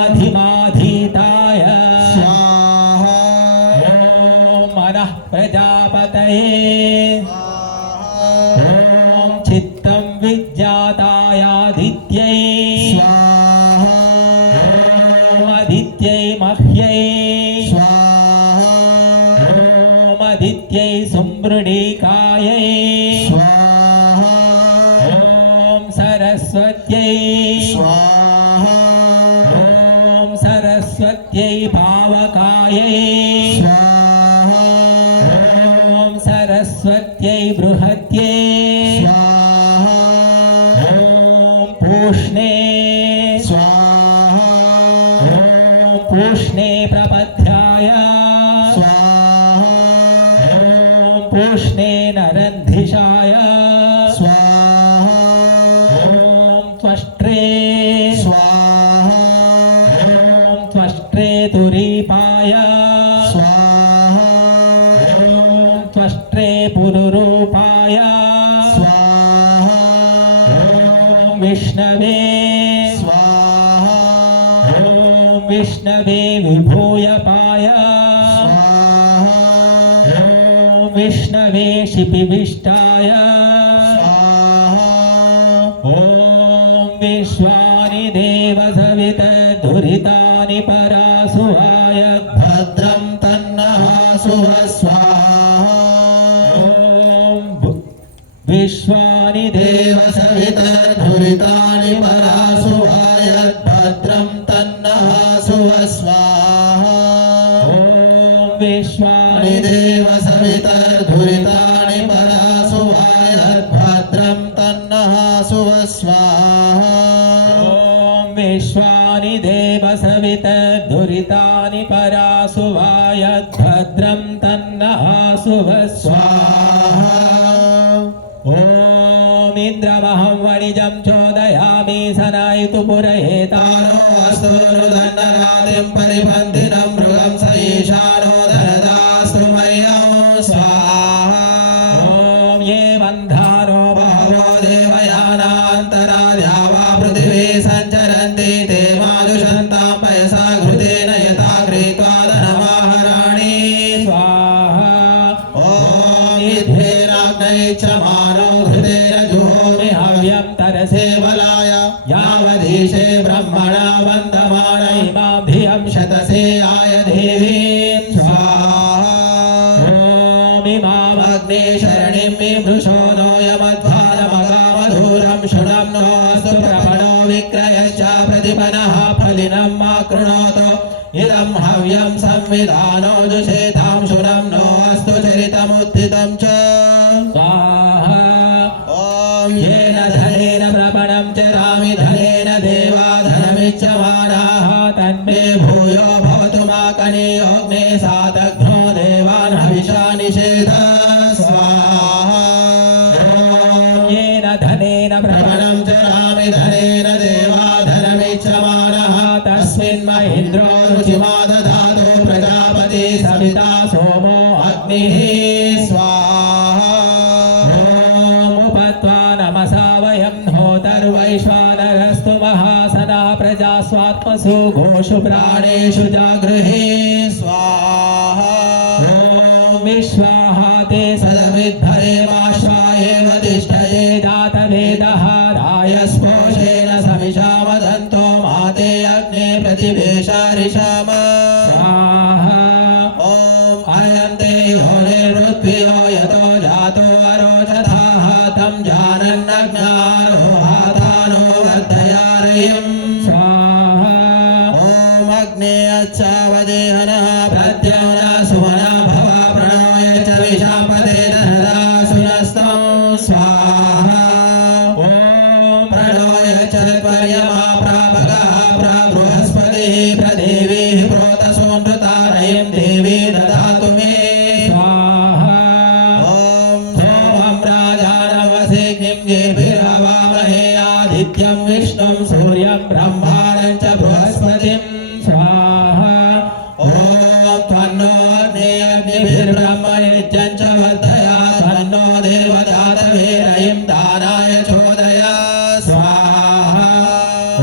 अधिमाधीताय स्वाहा ॐ मनः प्रजापतये ॐ चित्तं विज्ञातायादित्यै स्वाहा ॐ आदित्यै मह्यै स्वाहा ॐ आदित्यै सुमृढिकायै स्वाहा ॐ सरस्वत्यै स्वाहा ॐ सरस्वत्यै पावकायै स्वाहा ॐ प्रपद्ये स्वाहा ॐ पूष्णे स्वाहा ॐ पूष्णे प्रपद्याय स्वाहा ॐ पूष्णे नरन्धिषाय स्वाहा ॐ त्वष्ट्रे स्वाहा ॐ त्वष्ट्रे तुरीपाय स्वाहा ॐ त्वष्ट्रे पुरुरूपाय स्वाहा ॐ विष्णवे स्वाहा ॐ विष्णवे विभूयपाय स्वाहा ॐ विष्णवे शिपिविष्टाय स्वाहा ॐ विश्वानि देव सवितर्दुरितानि परासुवाय भद्रं तन्नः सुः स्वाहा ॐ विश्वानि देव देव सवितर्दुरितानि परासुहाय भद्रं तन्नः सुः स्वाहा ॐ विश्वानि देव सवितर्दुरितानि परासुहाय भद्रं तन्नः सुः स्वाहा ॐ विश्वानि देव सवितर्दुरितानि परासुवाय भद्रं तन्नः शुभ स्वाहा ॐ इन्द्रमहं वणिजं चोदयामि सनायतु पुरहेतानो अस्तु दण्डनादिं परिपन्थिनं मृगं स ईशानो धरदास्तु मह्यं स्वाहा ॐ ये बन्धारो बहवो देवयानान्तराद्या वा पृथिवी सञ्चरन्ति ते मादुषन्तां पयसा घृतेन यथा गृहीत्वा धनमाहराणि स्वाहा ॐ युद्धेनाग्नये च मानो घृतेन जुहोमि हव्यं तरसे सेवलाय यावधीशे ब्रह्मणा वन्दमान इमां धियं शतसे आय देवीं स्वाहा ॐ इमाम् अग्ने शरणिं मे मृषो नो यमध्वारमगामधूरं शुणं नो अस्तु प्रपणो विक्रयश्च प्रतिपनः फलिनं मा कृणोतु इदं हव्यं संविधानो जुषेतां शुनं नो अस्तु चरितमुत्थितं च स्वाहा ॐ येन धनेन प्रपणं चरामि धनेन देवा धनमिच्छमानाः तन्मे भूयो भवतु मा कनीयोऽग्ने सातघ्नो देवान् हविषा निषेध स्वाहा ॐ येन धनेन प्रपणं चरामि धनेन देवा धनमिच्छमानः तस्मिन् महीन्द्रो रुचिमा दधातु प्रजापति सविता सोमो अग्निः स्वाहा उपत्वा नमसा वयं होतर्वैश्वानरस्तु महासना प्रजा स्वात्मसु गोषु प्राणेषु जागृहे स्वाहा ॐ विश्वाहा ते सदविद्धरेमाश्वायेव तिष्ठये जातवेदः रायस्पोषेण समिषा वदन्तो माते अग्ने प्रतिवेशारिषाम स्वाहा ॐ अयन्ते योनिर्वृद्भियो यतो जातो अरोचथाः तं जानन्नग्नारोहाधानो वर्धयारयम् स्वाहा ॐ अग्ने अच्छावदेहनः प्रद्युम्ना सुमना भवा प्रणोय च विशापते धनदा सुनस्तं स्वाहा ॐ प्रणोय च पर्यमा प्रापगः प्रबृहस्पतिः प्रदेवीः प्रोतसोऽनृतारयं देवी ददातु मे स्वाहा ॐ सोमं राजानवसेग्निं गेभिरवामहे आदित्यं विष्णुं सूर्यं ब्रह्माणं च बृहस्पतिं स्वाहा ॐ तन्नो अग्निर्ब्रह्म यज्ञं च वर्धया तन्नो देवदातवेरयं दानाय चोदय स्वाहा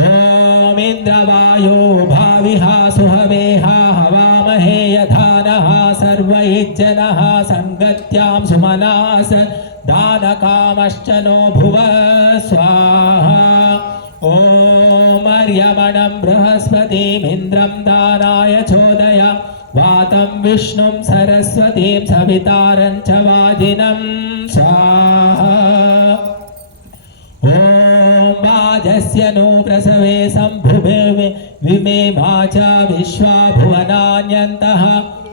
ॐ इन्द्रवायो भाविहा सुहवेहा हवामहे यथा नः सर्व इज्जनः सङ्गत्यां सुमनास दानकामश्च नो भुव स्वाहा ॐ अर्यमणं बृहस्पतिमिन्द्रं दानाय चोदय वातं विष्णुं सरस्वतीं सवितारं च वाजिनं स्वाहा ॐ वाजस्य नो प्रसवे सम्भुवे विमे वाचा विश्वा भुवनान्यन्तः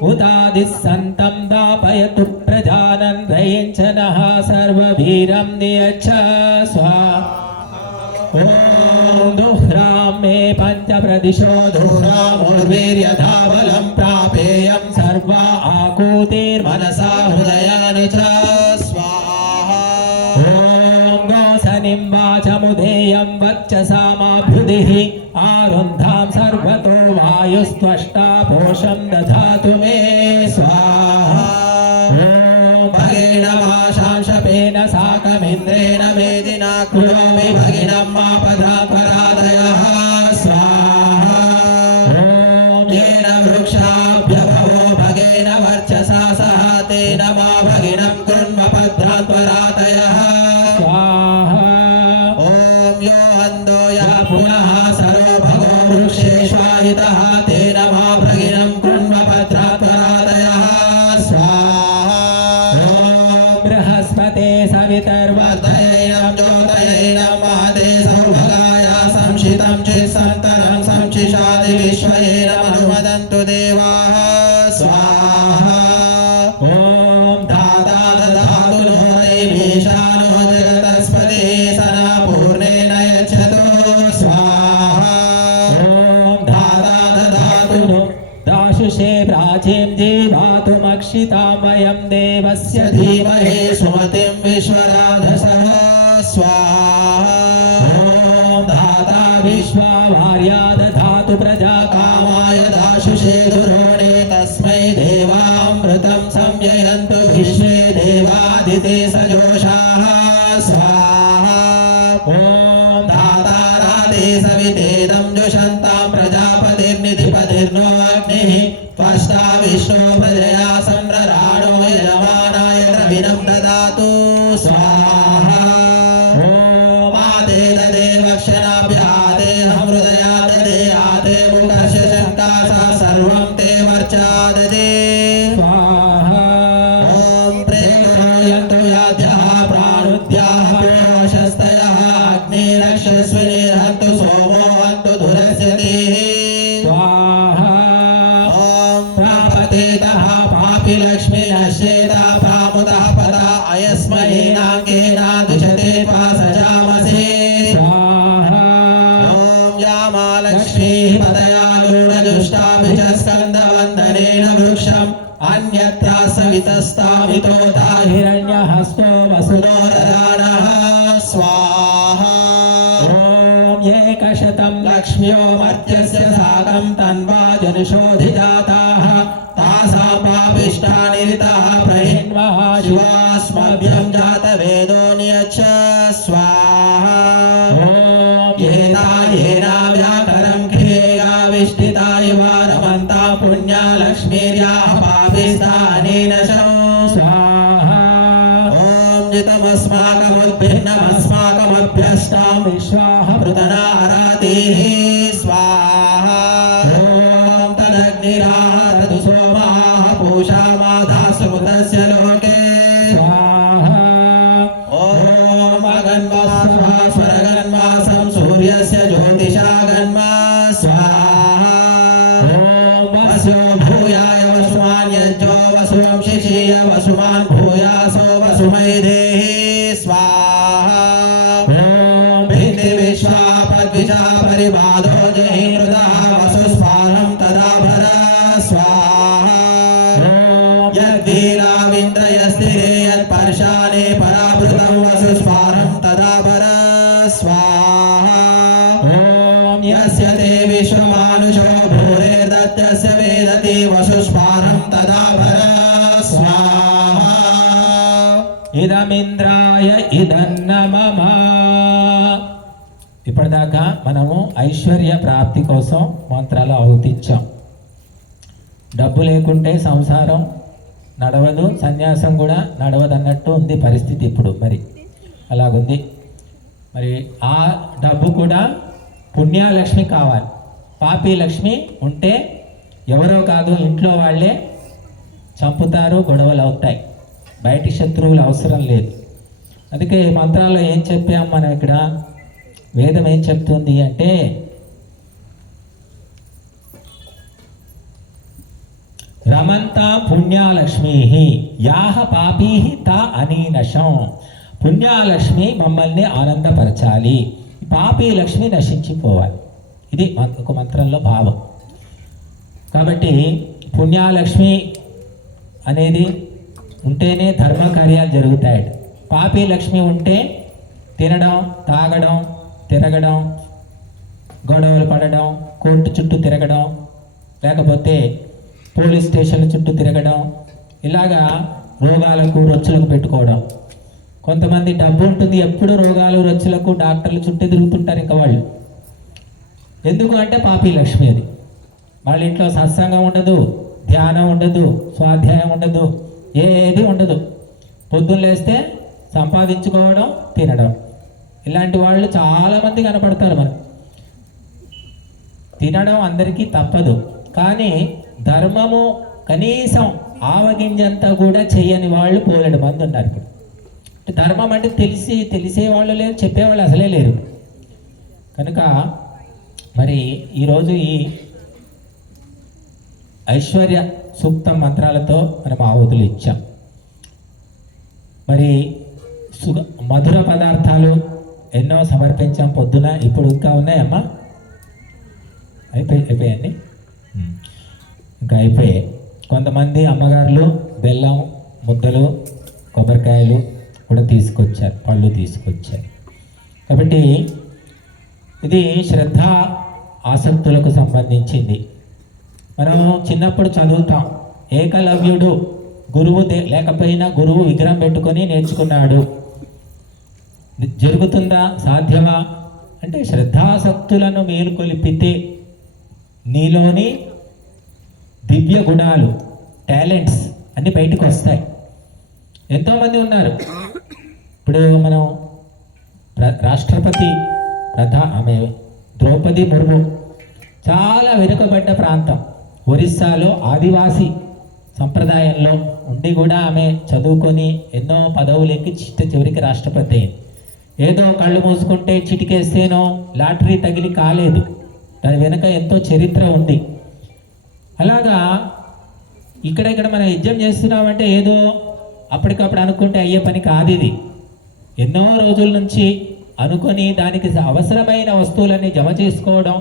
उदादिः सन्तं दापयतु प्रजानन् रयिञ्चनः सर्वभि वीरं नियच्छ स्वाहा ॐ दुह्रां मे पञ्चप्रदिशो धूरामुर्वीर्यधा बलं प्रापेयं सर्वा आकूतिर्मनसा मनसा हृदयानि च स्वाहा ॐ गोसनिं वाचमुदेयं वक्षसामाभ्युदिः आरुन्धां सर्वतो वायुस्त्वष्टा पोषं दधातु मे स्वाहा ॐ भगेन भाषां शपेन साकमिन्द्रेण मेदिना कृणोमि भगिनं मापधापराधयः स्वाहा ॐ येन वृक्षाभ्यभवो भगेन वर्चसा सह तेन मा भगिनं कृण्मपध्रात्वरातयः स्वाहा ॐ यो हन्दो यः पुनः सरो भगो वृक्षेष्वाहितः तेन मा भगिनं कृण्मपध्रात्वरातयः स्वाहा ॐ बृहस्पते सवितर्वर्धयेनं ज्योतयैनं महते सौभगाय संशितं चित्सन्तनं संशिशादि विश्वयेनमनुमदन्तु देवाः स्वाहा ॐ दाता ददातु नो दैवीशानो जगतस्पते सदा पूर्णेन यच्छतु स्वाहा ॐ दाता ददातु नो दाशुषे प्राचीं जीवातुमक्षितां वयं देवस्य धीमहि सुमतिं विश्वराधसः स्वाहा ॐ धाता विश्वावार्या दधातु प्रजाकामाय कामाय दाशुषे दुरोणे तस्मै देवामृतं संययन्तु विश्वे देवादिते सजोषाः स्वाहा ॐ दातारादे सवितेदं जुषन्तां प्रजापतिर्निधिपतिर्नो अग्निः त्वष्टा विष्णो प्रजया सम्रराणो यजमानाय द्रविणं ददातु स्वाहा ॐ माते ददे वक्षणाभ्याते हृदया ददे आते मुखस्य शङ्कासा सर्वं ते वर्चा ददे स्वाहा ॐ प्रेमयन्तु याद्याः प्राणुद्याः प्रणोशस्तयः अग्निरक्षस्विनिर्हन्तु सोमो हन्तु धुरस्य देः स्वाहा ॐ प्रापतेतः पापि लक्ष्मी नश्येता प्रामुतः पदा अयस्महेनाङ्केन दुषते त्वा सजामसे स्वाहा ॐ यामालक्ष्मीः पदयालूढजुष्टाभिच स्कन्दवन्दनेन वृक्षम् अन्यत्रा सवितस्तामितोता हिरण्यहस्तो वसुनो हिरणोरदानः स्वाहा ॐ एकशतं लक्ष्म्यो मर्त्यस्य साकं तन्वा जनुषोऽधिजाताः तासां पापिष्टानिरिताः प्रहिन्वः शिवास्मभ्यं जातवेदो नियच्छ स्वाहा ॐ येना येना व्याकरं खेयाविष्टिता इव रमन्ता पुण्या लक्ष्मीर्याः पापिस्तानेन शं स्वाहा ॐ जितमस्माकमुद्भिन्नमस्माकमभ्यष्टां विश्वाः पृतनारातिः स्वाहा ॐ तदग्निराः तदु सोमाः पूषा माधासुतस्य लोके स्वाहा ॐ अगन्वा स्वरगन्वासं सूर्यस्य ज्योतिषागन्वा स्वाहा ॐ वसो भूयाय वसुमान् यज्ञो वसुं शिशीय वसुमान् भूयासो वसुमै देहि स्वाहा ॐ भिन्ति विश्वा पद्विषा परिबाधो जहि मृदः वसुस्पारं तदा भर स्वाहा यद्वीराविन्द्रयस्तिरे यत्पर्शाने पराभृतं वसुस्पारं तदा भर स्वाहा ॐ यस्य ते विश्वमानुषो भूरेर्दत्यस्य वेदति वसुस्पारं तदा भर स्वाहा ఇదమింద్రాయ ఇదన్న మమ. ఇప్పటిదాకా మనము ఐశ్వర్య ప్రాప్తి కోసం మంత్రాలు ఆహుతిచ్చాం. డబ్బు లేకుంటే సంసారం నడవదు, సన్యాసం కూడా నడవదు అన్నట్టు ఉంది పరిస్థితి ఇప్పుడు. మరి అలాగుంది. మరి ఆ డబ్బు కూడా పుణ్యలక్ష్మి కావాలి. పాపి లక్ష్మి ఉంటే ఎవరో కాదు, ఇంట్లో వాళ్ళే చంపుతారు, గొడవలు అవుతాయి. బయటి శత్రువులు అవసరం లేదు. అందుకే ఈ మంత్రాల్లో ఏం చెప్పాం మనం ఇక్కడ, వేదం ఏం చెప్తుంది అంటే, రమంతా పుణ్యాలక్ష్మీ యాహ పాపీ తా అనీనశం పుణ్యాలక్ష్మి మమ్మల్ని ఆనందపరచాలి, పాపీ లక్ష్మి నశించిపోవాలి. ఇది ఒక మంత్రంలో భావం. కాబట్టి పుణ్యాలక్ష్మి అనేది ఉంటేనే ధర్మ కార్యాలు జరుగుతాయి. పాపీ లక్ష్మి ఉంటే తినడం, తాగడం, తిరగడం, గొడవలు పడడం, కోర్టు చుట్టూ తిరగడం, లేకపోతే పోలీస్ స్టేషన్ల చుట్టూ తిరగడం, ఇలాగా రోగాలకు రొచ్చులకు పెట్టుకోవడం. కొంతమంది డబ్బు ఉంటుంది, ఎప్పుడు రోగాలు రొచ్చులకు డాక్టర్లు చుట్టూ తిరుగుతుంటారు. ఇంకా వాళ్ళు ఎందుకు అంటే పాపీ లక్ష్మి అది. వాళ్ళ ఇంట్లో సత్సంగం ఉండదు, ధ్యానం ఉండదు, స్వాధ్యాయం ఉండదు, ఏది ఉండదు. పొద్దున్న లేస్తే సంపాదించుకోవడం, తినడం. ఇలాంటి వాళ్ళు చాలామంది కనపడతారు మనకు. తినడం అందరికీ తప్పదు, కానీ ధర్మము కనీసం ఆవగింజంతా కూడా చేయని వాళ్ళు పోలేడు మంది ఉన్నారు. ఇప్పుడు ధర్మం అంటే తెలిసేవాళ్ళు లేరు, చెప్పేవాళ్ళు అసలే లేరు. కనుక మరి ఈరోజు ఈ ఐశ్వర్య సూక్తం మంత్రాలతో మనం ఆహుతులు ఇచ్చాం. మరి మధుర పదార్థాలు ఎన్నో సమర్పించాం పొద్దున. ఇప్పుడు ఇంకా ఉన్నాయమ్మా? అయిపోయాయండి, ఇంకా అయిపోయాయి. కొంతమంది అమ్మగారులు బెల్లం ముద్దలు, కొబ్బరికాయలు కూడా తీసుకొచ్చారు, పళ్ళు తీసుకొచ్చారు. కాబట్టి ఇది శ్రద్ధ ఆసక్తులకు సంబంధించింది. మనము చిన్నప్పుడు చదువుతాం, ఏకలవ్యుడు గురువు లేకపోయినా గురువు విగ్రహం పెట్టుకొని నేర్చుకున్నాడు. జరుగుతుందా? సాధ్యమా? అంటే శ్రద్ధాసక్తులను మేలుకొలిపితే నీలోని దివ్య గుణాలు, టాలెంట్స్ అన్నీ బయటకు వస్తాయి. ఎంతోమంది ఉన్నారు. ఇప్పుడు మనం రాష్ట్రపతి ఆమె ద్రౌపది ముర్ము చాలా వెనుకబడ్డ ప్రాంతం, ఒరిస్సాలో ఆదివాసీ సంప్రదాయంలో ఉండి కూడా ఆమె చదువుకొని ఎన్నో పదవులు ఎక్కి చివరికి రాష్ట్రపతి అయింది. ఏదో కళ్ళు మూసుకుంటే చిటికేస్తేనో లాటరీ తగిలి కాలేదు, దాని వెనుక ఎంతో చరిత్ర ఉంది. అలాగా ఇక్కడ మనం యజ్ఞం చేస్తున్నామంటే ఏదో అప్పటికప్పుడు అనుకుంటే అయ్యే పని కాదు. ఇది ఎన్నో రోజుల నుంచి అనుకొని దానికి అవసరమైన వస్తువులన్నీ జమ చేసుకోవడం,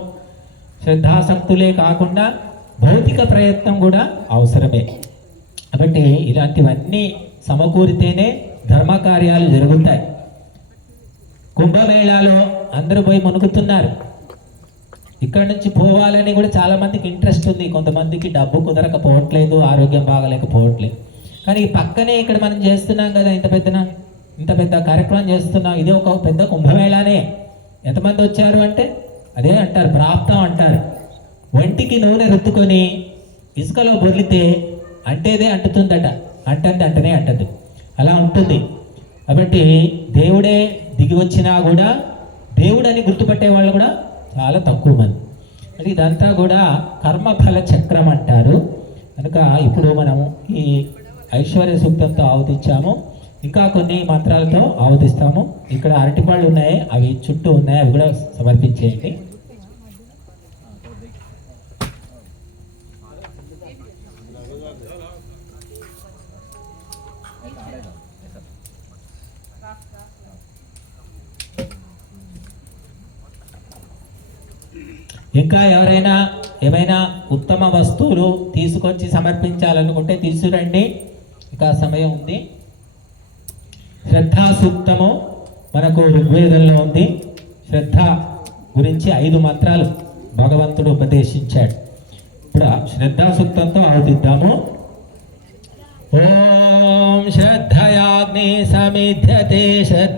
శ్రద్ధాసక్తులే కాకుండా భౌతిక ప్రయత్నం కూడా అవసరమే. కాబట్టి ఇలాంటివన్నీ సమకూరితేనే ధర్మ కార్యాలు జరుగుతాయి. కుంభమేళాలో అందరూ పోయి మునుగుతున్నారు. ఇక్కడ నుంచి పోవాలని కూడా చాలామందికి ఇంట్రెస్ట్ ఉంది. కొంతమందికి డబ్బు కుదరకపోవట్లేదు, ఆరోగ్యం బాగలేకపోవట్లేదు. కానీ ఈ పక్కనే ఇక్కడ మనం చేస్తున్నాం కదా, ఇంత పెద్ద కార్యక్రమం చేస్తున్నాం. ఇది ఒక పెద్ద కుంభమేళానే. ఎంతమంది వచ్చారు అంటే అదే అంటారు, ప్రాప్తం అంటారు. ఒంటికి నూనె రుద్దుకొని ఇసుకలో బొర్లితే అంటేదే అంటుతుందట, అంటనే అంటదు, అలా ఉంటుంది. కాబట్టి దేవుడే దిగి వచ్చినా కూడా దేవుడని గుర్తుపట్టే వాళ్ళు కూడా చాలా తక్కువ మంది. అంటే ఇదంతా కూడా కర్మఫల చక్రం అంటారు. కనుక ఇప్పుడు మనము ఈ ఐశ్వర్య సూక్తంతో ఆవుతిచ్చాము, ఇంకా కొన్ని మంత్రాలతో ఆవుతిస్తాము. ఇక్కడ అరటిపళ్ళు ఉన్నాయి, అవి చుట్టూ ఉన్నాయి, అవి కూడా సమర్పించేయండి. ఇంకా ఎవరైనా ఏమైనా ఉత్తమ వస్తువులు తీసుకొచ్చి సమర్పించాలనుకుంటే తీసుకురండి, ఇంకా సమయం ఉంది. శ్రద్ధా సూక్తము మనకు ఋగ్వేదంలో ఉంది. శ్రద్ధ గురించి 5 మంత్రాలు భగవంతుడు ఉపదేశించాడు. ఇప్పుడు శ్రద్ధా సూక్తంతో ఆవుతిద్దాము. ఓం శ్రద్ధయాగ్ని సమిధ్యతే